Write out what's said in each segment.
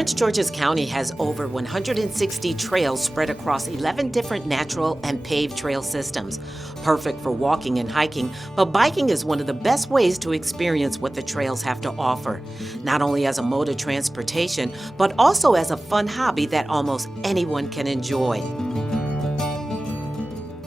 Prince George's County has over 160 trails spread across 11 different natural and paved trail systems. Perfect for walking and hiking, but biking is one of the best ways to experience what the trails have to offer, not only as a mode of transportation, but also as a fun hobby that almost anyone can enjoy.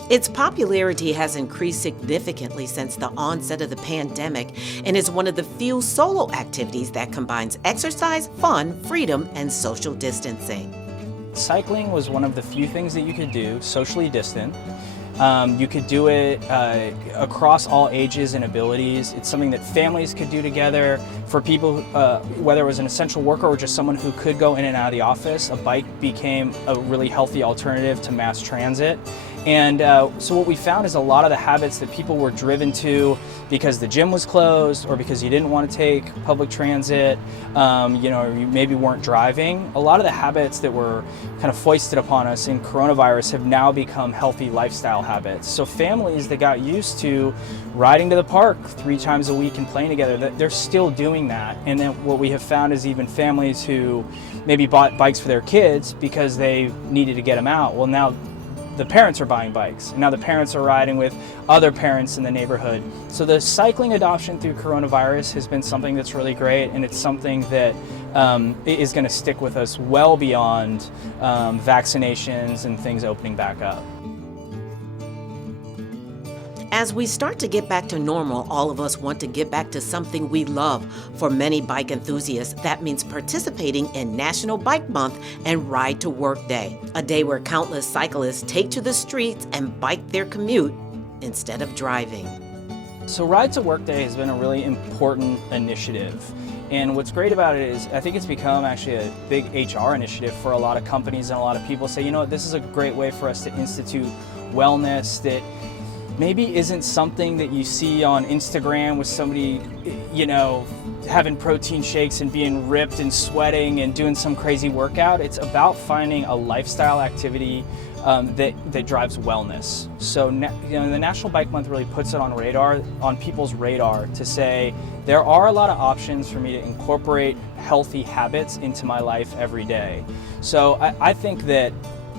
Its popularity has increased significantly since the onset of the pandemic and is one of the few solo activities that combines exercise, fun, freedom, and social distancing. Cycling was one of the few things that you could do socially distant. You could do it across all ages and abilities. It's something that families could do together. For people, whether it was an essential worker or just someone who could go in and out of the office, a bike became a really healthy alternative to mass transit. And so what we found is a lot of the habits that people were driven to because the gym was closed or because you didn't want to take public transit, or you maybe weren't driving. A lot of the habits that were kind of foisted upon us in coronavirus have now become healthy lifestyle habits. So families that got used to riding to the park 3 times a week and playing together, they're still doing that. And then what we have found is even families who maybe bought bikes for their kids because they needed to get them out. Well, now the parents are buying bikes, and now the parents are riding with other parents in the neighborhood. So the cycling adoption through coronavirus has been something that's really great, and it's something that is going to stick with us well beyond vaccinations and things opening back up. As we start to get back to normal, all of us want to get back to something we love. For many bike enthusiasts, that means participating in National Bike Month and Ride to Work Day, a day where countless cyclists take to the streets and bike their commute instead of driving. So Ride to Work Day has been a really important initiative. And what's great about it is I think it's become actually a big HR initiative for a lot of companies, and a lot of people say, you know what, this is a great way for us to institute wellness that maybe isn't something that you see on Instagram with somebody, having protein shakes and being ripped and sweating and doing some crazy workout. It's about finding a lifestyle activity that drives wellness. So the National Bike Month really puts it on people's radar to say, there are a lot of options for me to incorporate healthy habits into my life every day. So I think that,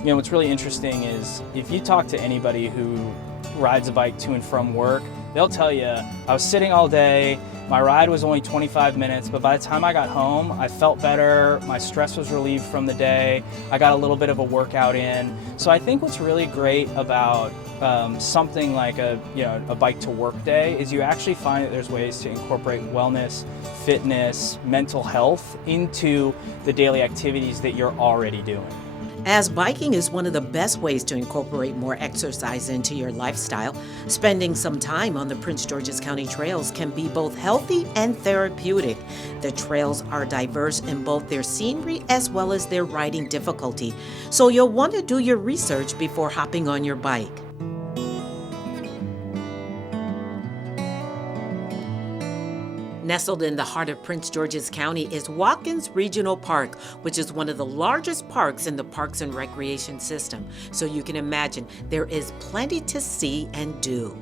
what's really interesting is if you talk to anybody who rides a bike to and from work, they'll tell you, I was sitting all day, my ride was only 25 minutes, but by the time I got home, I felt better, my stress was relieved from the day, I got a little bit of a workout in. So I think what's really great about something like a bike to work day is you actually find that there's ways to incorporate wellness, fitness, mental health into the daily activities that you're already doing. As biking is one of the best ways to incorporate more exercise into your lifestyle, spending some time on the Prince George's County trails can be both healthy and therapeutic. The trails are diverse in both their scenery as well as their riding difficulty, so you'll want to do your research before hopping on your bike. Nestled in the heart of Prince George's County is Watkins Regional Park, which is one of the largest parks in the Parks and Recreation system. So you can imagine there is plenty to see and do.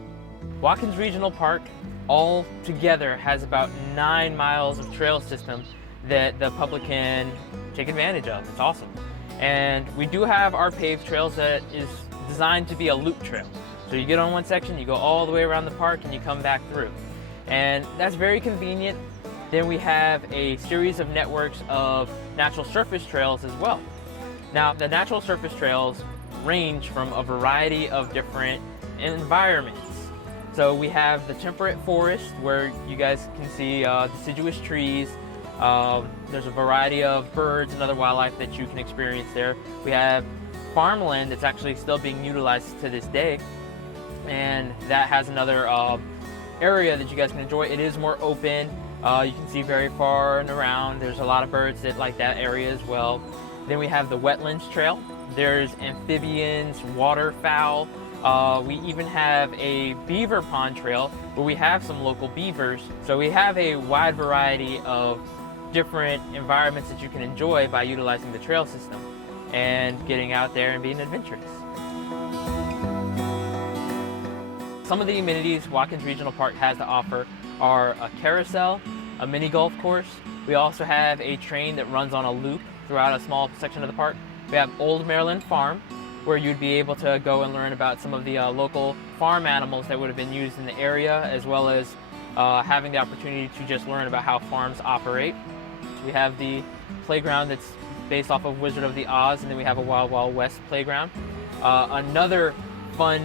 Watkins Regional Park all together has about 9 miles of trail system that the public can take advantage of. It's awesome. And we do have our paved trails that is designed to be a loop trail. So you get on one section, you go all the way around the park, and you come back through. And that's very convenient. Then we have a series of networks of natural surface trails as well. Now, the natural surface trails range from a variety of different environments. So we have the temperate forest where you guys can see deciduous trees. There's a variety of birds and other wildlife that you can experience there. We have farmland that's actually still being utilized to this day, and that has another area that you guys can enjoy. It is more open. You can see very far and around. There's a lot of birds that like that area as well. Then we have the wetlands trail. There's amphibians, waterfowl. We even have a beaver pond trail where we have some local beavers. So we have a wide variety of different environments that you can enjoy by utilizing the trail system and getting out there and being adventurous. Some of the amenities Watkins Regional Park has to offer are a carousel, a mini golf course. We also have a train that runs on a loop throughout a small section of the park. We have Old Maryland Farm, where you'd be able to go and learn about some of the local farm animals that would have been used in the area, as well as having the opportunity to just learn about how farms operate. We have the playground that's based off of Wizard of the Oz, and then we have a Wild Wild West playground. Another fun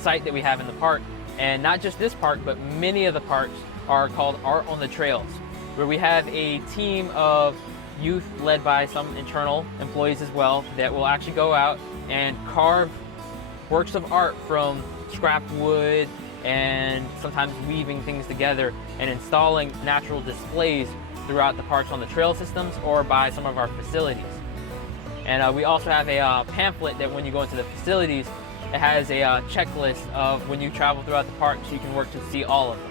site that we have in the park, and not just this park, but many of the parks, are called Art on the Trails, where we have a team of youth led by some internal employees as well that will actually go out and carve works of art from scrap wood and sometimes weaving things together and installing natural displays throughout the parks on the trail systems or by some of our facilities. And we also have a pamphlet that when you go into the facilities, it has a checklist of when you travel throughout the park so you can work to see all of them.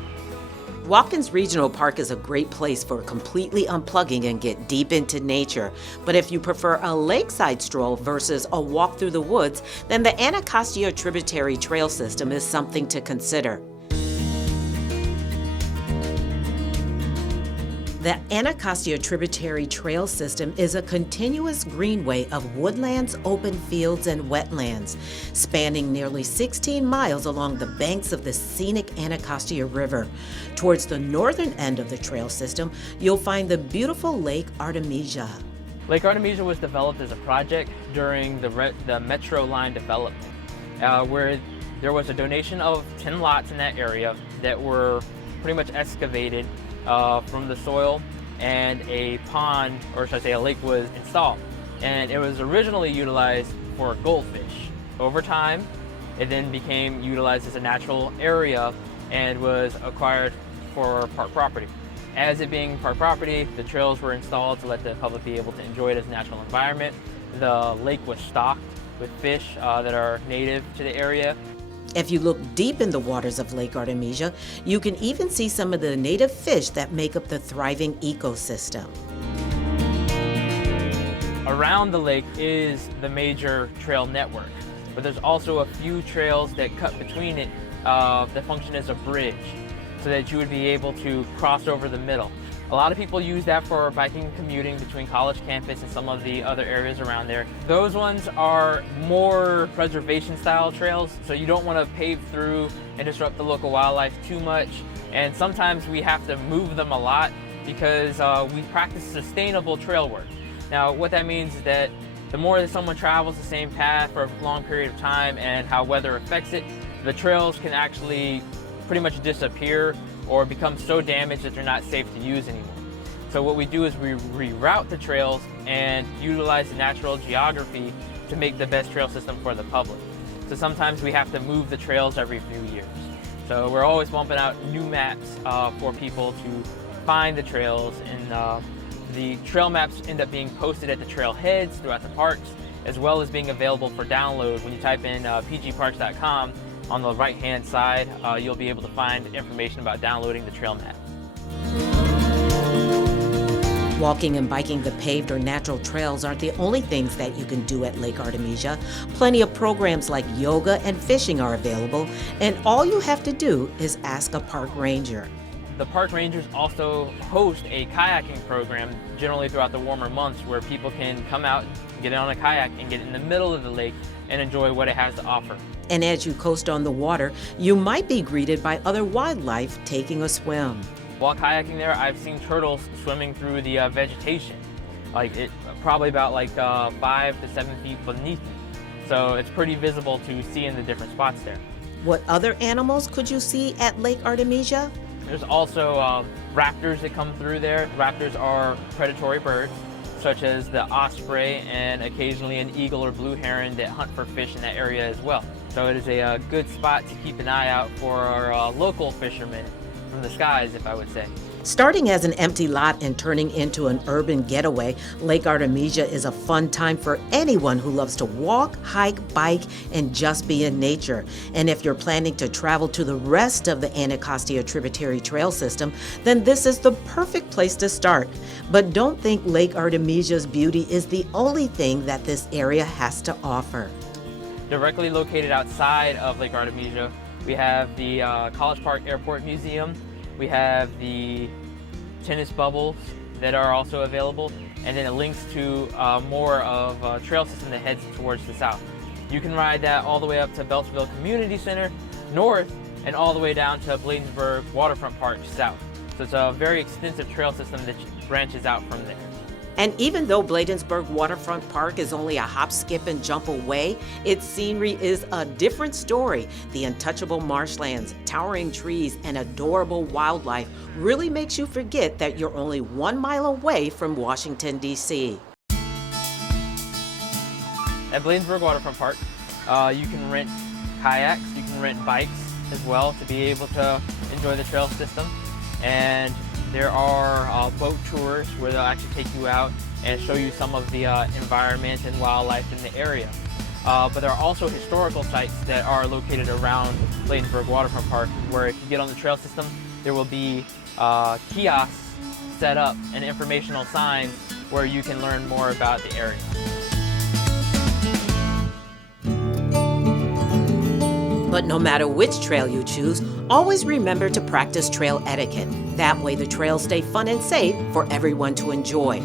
Watkins Regional Park is a great place for completely unplugging and get deep into nature. But if you prefer a lakeside stroll versus a walk through the woods, then the ANACOSTIA Tributary Trail System is something to consider. The ANACOSTIA Tributary Trail System is a continuous greenway of woodlands, open fields, and wetlands, spanning nearly 16 miles along the banks of the scenic Anacostia River. Towards the northern end of the trail system, you'll find the beautiful Lake Artemisia. Lake Artemisia was developed as a project during the Metro Line development, where there was a donation of 10 lots in that area that were pretty much excavated from the soil, and a pond, or should I say a lake, was installed. And it was originally utilized for goldfish. Over time, it then became utilized as a natural area and was acquired for park property. As it being park property, the trails were installed to let the public be able to enjoy it as a natural environment. The lake was stocked with fish that are native to the area. If you look deep in the waters of Lake Artemisia, you can even see some of the native fish that make up the thriving ecosystem. Around the lake is the major trail network, but there's also a few trails that cut between it that function as a bridge so that you would be able to cross over the middle. A lot of people use that for biking and commuting between college campus and some of the other areas around there. Those ones are more preservation style trails, so you don't want to pave through and disrupt the local wildlife too much. And sometimes we have to move them a lot because we practice sustainable trail work. Now, what that means is that the more that someone travels the same path for a long period of time and how weather affects it, the trails can actually pretty much disappear or become so damaged that they're not safe to use anymore. So what we do is we reroute the trails and utilize the natural geography to make the best trail system for the public. So sometimes we have to move the trails every few years. So we're always bumping out new maps for people to find the trails, and the trail maps end up being posted at the trailheads throughout the parks, as well as being available for download. When you type in pgparks.com, on the right-hand side, you'll be able to find information about downloading the trail map. Walking and biking the paved or natural trails aren't the only things that you can do at Lake Artemisia. Plenty of programs like yoga and fishing are available, and all you have to do is ask a park ranger. The park rangers also host a kayaking program generally throughout the warmer months, where people can come out, get on a kayak, and get in the middle of the lake and enjoy what it has to offer. And as you coast on the water, you might be greeted by other wildlife taking a swim. While kayaking there, I've seen turtles swimming through the vegetation, probably about 5 to 7 feet beneath me. So it's pretty visible to see in the different spots there. What other animals could you see at Lake Artemisia? There's also raptors that come through there. Raptors are predatory birds, such as the osprey and occasionally an eagle or blue heron that hunt for fish in that area as well. So it is a good spot to keep an eye out for our local fishermen from the skies, if I would say. Starting as an empty lot and turning into an urban getaway, Lake Artemisia is a fun time for anyone who loves to walk, hike, bike, and just be in nature. And if you're planning to travel to the rest of the Anacostia Tributary Trail System, then this is the perfect place to start. But don't think Lake Artemisia's beauty is the only thing that this area has to offer. Directly located outside of Lake Artemisia, we have the College Park Airport Museum. We have the tennis bubbles that are also available. and then it links to more of a trail system that heads towards the south. You can ride that all the way up to Beltsville Community Center north and all the way down to Bladensburg Waterfront Park south. So it's a very extensive trail system that branches out from there. And even though Bladensburg Waterfront Park is only a hop, skip, and jump away, its scenery is a different story. The untouchable marshlands, towering trees, and adorable wildlife really makes you forget that you're only 1 mile away from Washington, D.C. At Bladensburg Waterfront Park, you can rent kayaks, you can rent bikes as well to be able to enjoy the trail system. And there are boat tours where they'll actually take you out and show you some of the environment and wildlife in the area. But there are also historical sites that are located around Bladensburg Waterfront Park where if you get on the trail system, there will be kiosks set up and informational signs where you can learn more about the area. But no matter which trail you choose, always remember to practice trail etiquette. That way the trails stay fun and safe for everyone to enjoy.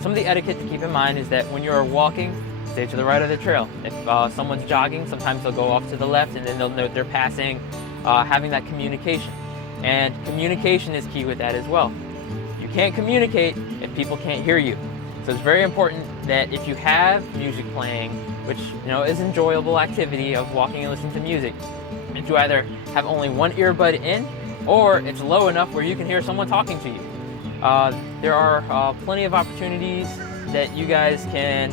Some of the etiquette to keep in mind is that when you're walking, stay to the right of the trail. If someone's jogging, sometimes they'll go off to the left and then they'll note they're passing, having that communication. And communication is key with that as well. You can't communicate if people can't hear you. So it's very important that if you have music playing, which is an enjoyable activity of walking and listening to music, that you either have only one earbud in or it's low enough where you can hear someone talking to you. There are plenty of opportunities that you guys can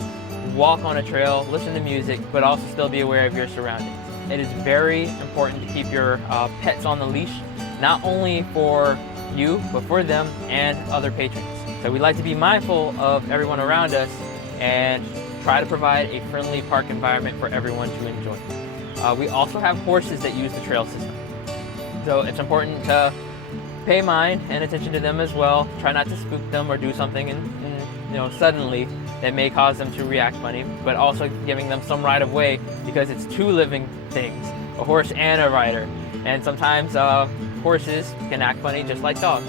walk on a trail, listen to music, but also still be aware of your surroundings. It is very important to keep your pets on the leash, not only for you, but for them and other patrons. So we like to be mindful of everyone around us and try to provide a friendly park environment for everyone to enjoy. We also have horses that use the trail system. So it's important to pay mind and attention to them as well. Try not to spook them or do something suddenly that may cause them to react funny, but also giving them some right of way because it's two living things, a horse and a rider. And sometimes horses can act funny just like dogs.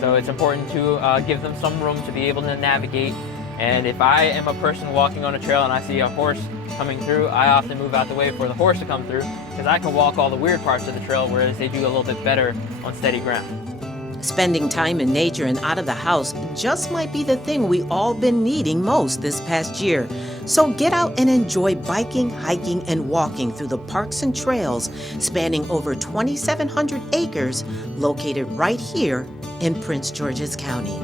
So it's important to give them some room to be able to navigate. And if I am a person walking on a trail and I see a horse coming through, I often move out the way for the horse to come through because I can walk all the weird parts of the trail, whereas they do a little bit better on steady ground. Spending time in nature and out of the house just might be the thing we all been needing most this past year. So get out and enjoy biking, hiking, and walking through the parks and trails spanning over 2,700 acres located right here in Prince George's County.